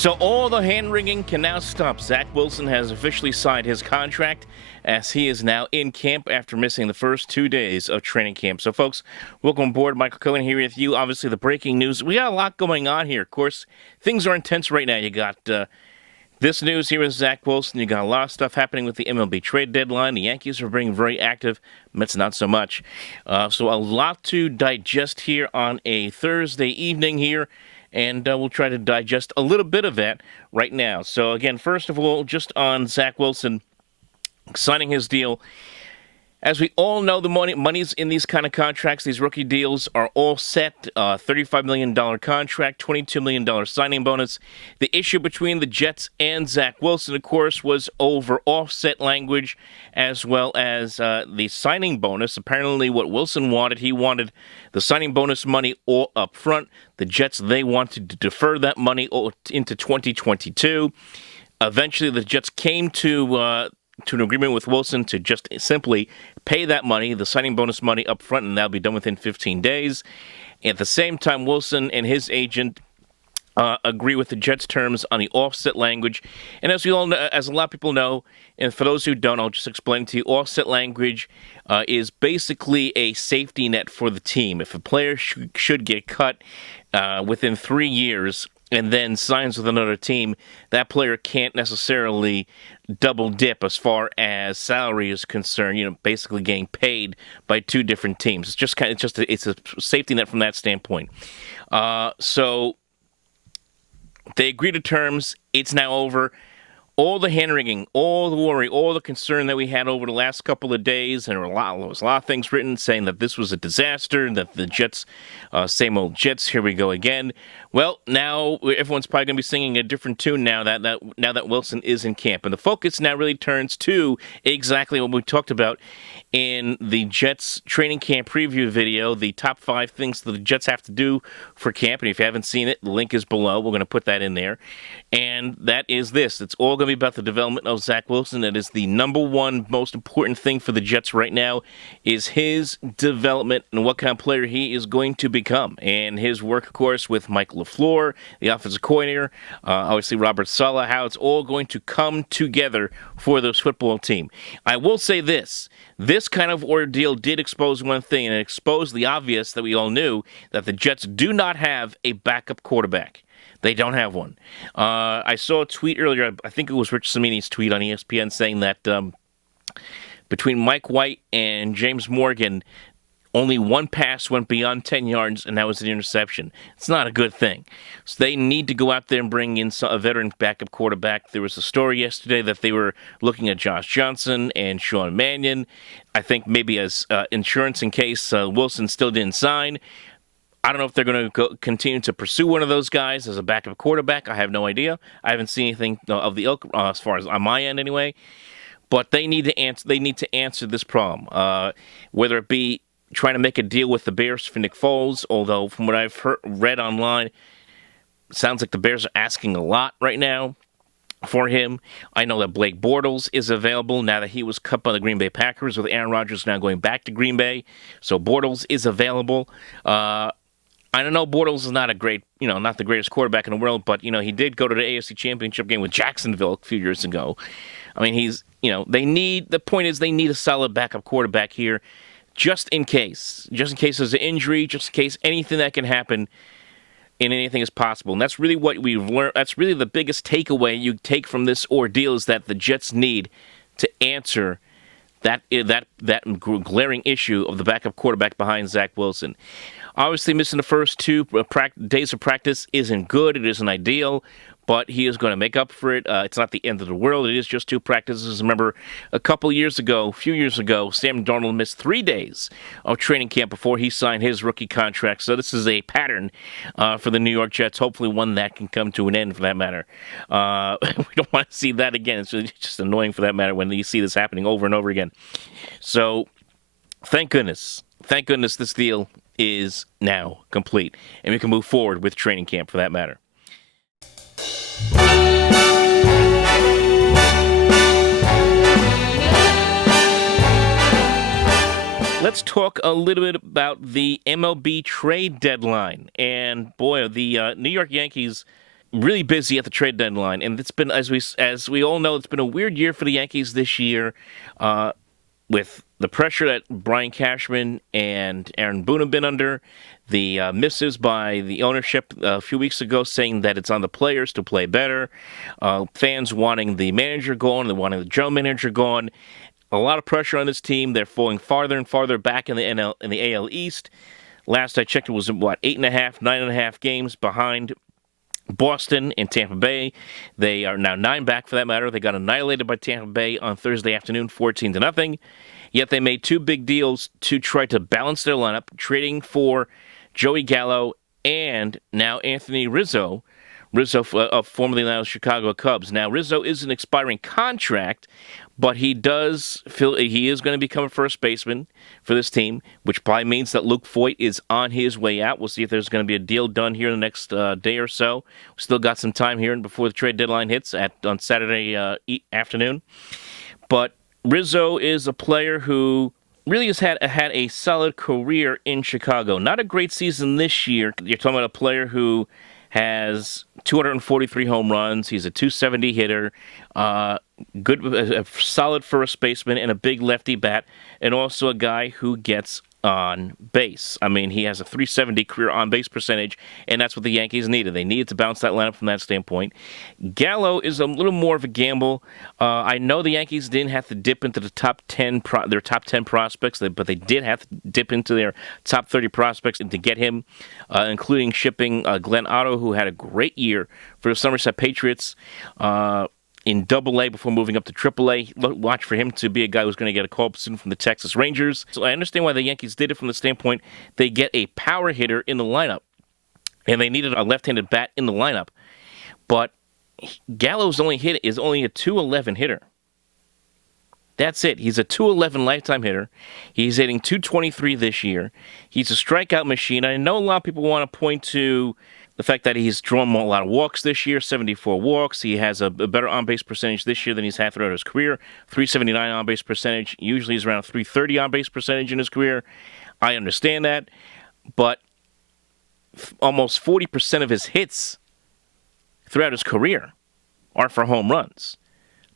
So all the hand-wringing can now stop. Zach Wilson has officially signed his contract as he is now in camp after missing the first 2 days of training camp. So, folks, welcome aboard. Michael Cohen here with you. Obviously, the breaking news. We got a lot going on here. Of course, things are intense right now. You got this news here with Zach Wilson. You got a lot of stuff happening with the MLB Trade Deadline. The Yankees are being very active. Mets not so much. So a lot to digest here on a Thursday evening here. And we'll try to digest a little bit of that right now. So, again, first of all, just on Zach Wilson signing his deal. As we all know, the money's in these kind of contracts. These rookie deals are all set. $35 million contract, $22 million signing bonus. The issue between the Jets and Zach Wilson, of course, was over offset language as well as the signing bonus. Apparently what Wilson wanted, he wanted the signing bonus money all up front. The Jets, they wanted to defer that money into 2022. Eventually, the Jets came to an agreement with Wilson to just simply pay that money, the signing bonus money up front, and that'll be done within 15 days. At the same time, Wilson and his agent agree with the Jets' terms on the offset language. And as we all know, as a lot of people know, and for those who don't, I'll just explain to you, offset language is basically a safety net for the team. If a player should get cut within 3 years and then signs with another team, that player can't necessarily double dip as far as salary is concerned, basically getting paid by two different teams. It's a safety net from that standpoint. So they agree to terms. It's now over. All the hand-wringing, all the worry, all the concern that we had over the last couple of days, and there was a lot of things written saying that this was a disaster, that the Jets, same old Jets, here we go again. Well, now everyone's probably going to be singing a different tune now that Wilson is in camp. And the focus now really turns to exactly what we talked about in the Jets training camp preview video, the top 5 things that the Jets have to do for camp. And if you haven't seen it, the link is below. We're going to put that in there. And that is this. It's all going to be about the development of Zach Wilson. That is the number one most important thing for the Jets right now, is his development and what kind of player he is going to become. And his work, of course, with Michael LaFleur, the offensive coordinator, obviously Robert Saleh, how it's all going to come together for this football team. I will say this. This kind of ordeal did expose one thing, and it exposed the obvious that we all knew, that the Jets do not have a backup quarterback. They don't have one. I saw a tweet earlier, I think it was Rich Cimini's tweet on ESPN, saying that between Mike White and James Morgan, only one pass went beyond 10 yards, and that was an interception. It's not a good thing. So they need to go out there and bring in a veteran backup quarterback. There was a story yesterday that they were looking at Josh Johnson and Sean Mannion, I think maybe as insurance in case Wilson still didn't sign. I don't know if they're going to continue to pursue one of those guys as a backup quarterback. I have no idea. I haven't seen anything of the ilk as far as on my end anyway. But they need to answer. They need to answer this problem, whether it be trying to make a deal with the Bears for Nick Foles. Although from what I've read online, it sounds like the Bears are asking a lot right now for him. I know that Blake Bortles is available now that he was cut by the Green Bay Packers, with Aaron Rodgers now going back to Green Bay. So Bortles is available. I don't know, Bortles is not not the greatest quarterback in the world, but, he did go to the AFC Championship game with Jacksonville a few years ago. I mean, the point is they need a solid backup quarterback here, just in case there's an injury, just in case anything that can happen, and anything is possible. And that's really what we've learned. That's really the biggest takeaway you take from this ordeal, is that the Jets need to answer that glaring issue of the backup quarterback behind Zach Wilson. Obviously, missing the first 2 days of practice isn't good. It isn't ideal, but he is going to make up for it. It's not the end of the world. It is just 2 practices. Remember, a few years ago, Sam Darnold missed 3 days of training camp before he signed his rookie contract. So this is a pattern for the New York Jets, hopefully one that can come to an end, for that matter. We don't want to see that again. It's just annoying, for that matter, when you see this happening over and over again. So thank goodness this deal is now complete, and we can move forward with training camp, for that matter. Let's talk a little bit about the MLB Trade Deadline. And boy, the New York Yankees really busy at the trade deadline, and it's been, as we all know, it's been a weird year for the Yankees this year, with the pressure that Brian Cashman and Aaron Boone have been under, the missives by the ownership a few weeks ago saying that it's on the players to play better, fans wanting the manager gone, they wanting the general manager gone. A lot of pressure on this team. They're falling farther and farther back in the AL East. Last I checked, it was 8.5, 9.5 games behind Boston and Tampa Bay. They are now 9 back, for that matter. They got annihilated by Tampa Bay on Thursday afternoon, 14-0. Yet they made 2 big deals to try to balance their lineup, trading for Joey Gallo and now Anthony Rizzo. Formerly known as Chicago Cubs. Now, Rizzo is an expiring contract, but he does feel he is going to become a first baseman for this team, which probably means that Luke Voit is on his way out. We'll see if there's going to be a deal done here in the next day or so. We still got some time here before the trade deadline hits on Saturday afternoon. But Rizzo is a player who really has had a solid career in Chicago. Not a great season this year. You're talking about a player who has 243 home runs. He's a .270 hitter, a solid first baseman, and a big lefty bat, and also a guy who gets on base. I mean, he has a .370 career on-base percentage, and that's what the Yankees needed. They needed to bounce that lineup from that standpoint. Gallo is a little more of a gamble. I know the Yankees didn't have to dip into the top 10 prospects, but they did have to dip into their top 30 prospects to get him, including shipping Glenn Otto, who had a great year for the Somerset Patriots, in Double-A before moving up to Triple-A. Watch for him to be a guy who's going to get a call soon from the Texas Rangers. So I understand why the Yankees did it from the standpoint they get a power hitter in the lineup, and they needed a left-handed bat in the lineup. But Gallo's is only a .211 hitter. That's it. He's a .211 lifetime hitter. He's hitting .223 this year. He's a strikeout machine. I know a lot of people want to point to the fact that he's drawn a lot of walks this year, 74 walks. He has a better on-base percentage this year than he's had throughout his career. .379 on-base percentage. Usually he's around .330 on-base percentage in his career. I understand that. But almost 40% of his hits throughout his career are for home runs.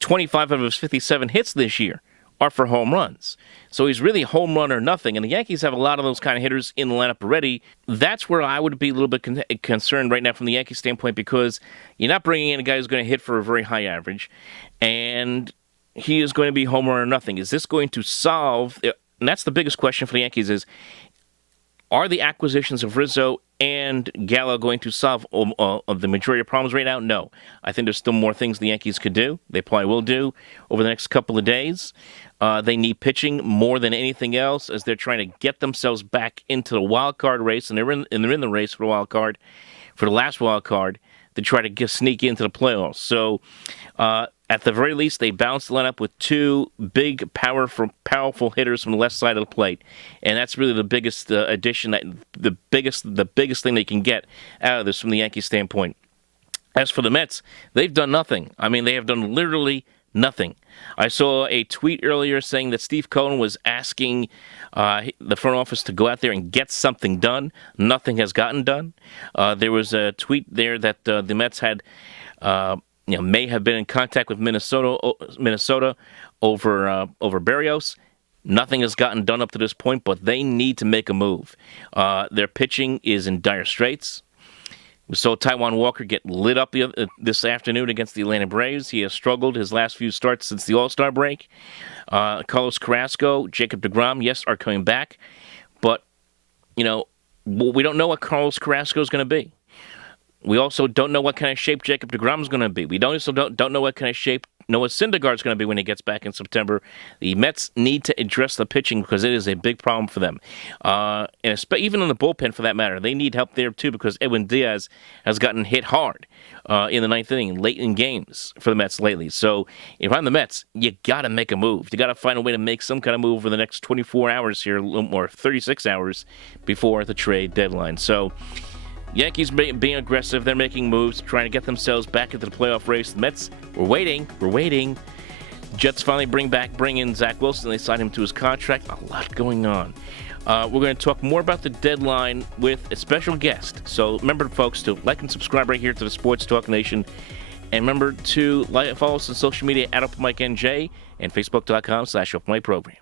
25 of his 57 hits this year are for home runs. So he's really home run or nothing, and the Yankees have a lot of those kind of hitters in the lineup already. That's where I would be a little bit concerned right now from the Yankees standpoint, because you're not bringing in a guy who's going to hit for a very high average, and he is going to be home run or nothing. Is this going to solve, and that's the biggest question for the Yankees, is are the acquisitions of Rizzo and Gallo going to solve the majority of problems right now? No. I think there's still more things the Yankees could do. They probably will do over the next couple of days. They need pitching more than anything else, as they're trying to get themselves back into the wild card race, and they're in the race for the wild card, for the last wild card, to try to sneak into the playoffs. So, at the very least, they balanced the lineup with 2 big, powerful hitters from the left side of the plate, and that's really the biggest addition, the biggest thing they can get out of this from the Yankees standpoint. As for the Mets, they've done nothing. I mean, they have done literally nothing. I saw a tweet earlier saying that Steve Cohen was asking the front office to go out there and get something done. Nothing has gotten done. There was a tweet there that the Mets had, may have been in contact with Minnesota over Berrios. Nothing has gotten done up to this point, but they need to make a move. Their pitching is in dire straits. We saw Taijuan Walker get lit up this afternoon against the Atlanta Braves. He has struggled his last few starts since the All-Star break. Carlos Carrasco, Jacob deGrom, yes, are coming back. But, we don't know what Carlos Carrasco is going to be. We also don't know what kind of shape Jacob deGrom is going to be. We don't know what kind of shape Noah Syndergaard is going to be when he gets back in September. The Mets need to address the pitching because it is a big problem for them. And even in the bullpen, for that matter, they need help there too, because Edwin Diaz has gotten hit hard in the ninth inning, late in games for the Mets lately. So if I'm the Mets, you got to make a move. You got to find a way to make some kind of move over the next 24 hours here, a little more, 36 hours before the trade deadline. So Yankees being aggressive. They're making moves, trying to get themselves back into the playoff race. The Mets, we're waiting. Jets finally bring in Zach Wilson. They signed him to his contract. A lot going on. We're going to talk more about the deadline with a special guest. So remember, folks, to like and subscribe right here to the Sports Talk Nation. And remember to follow us on social media at OpenMikeNJ and Facebook.com/OpenMikeProgram.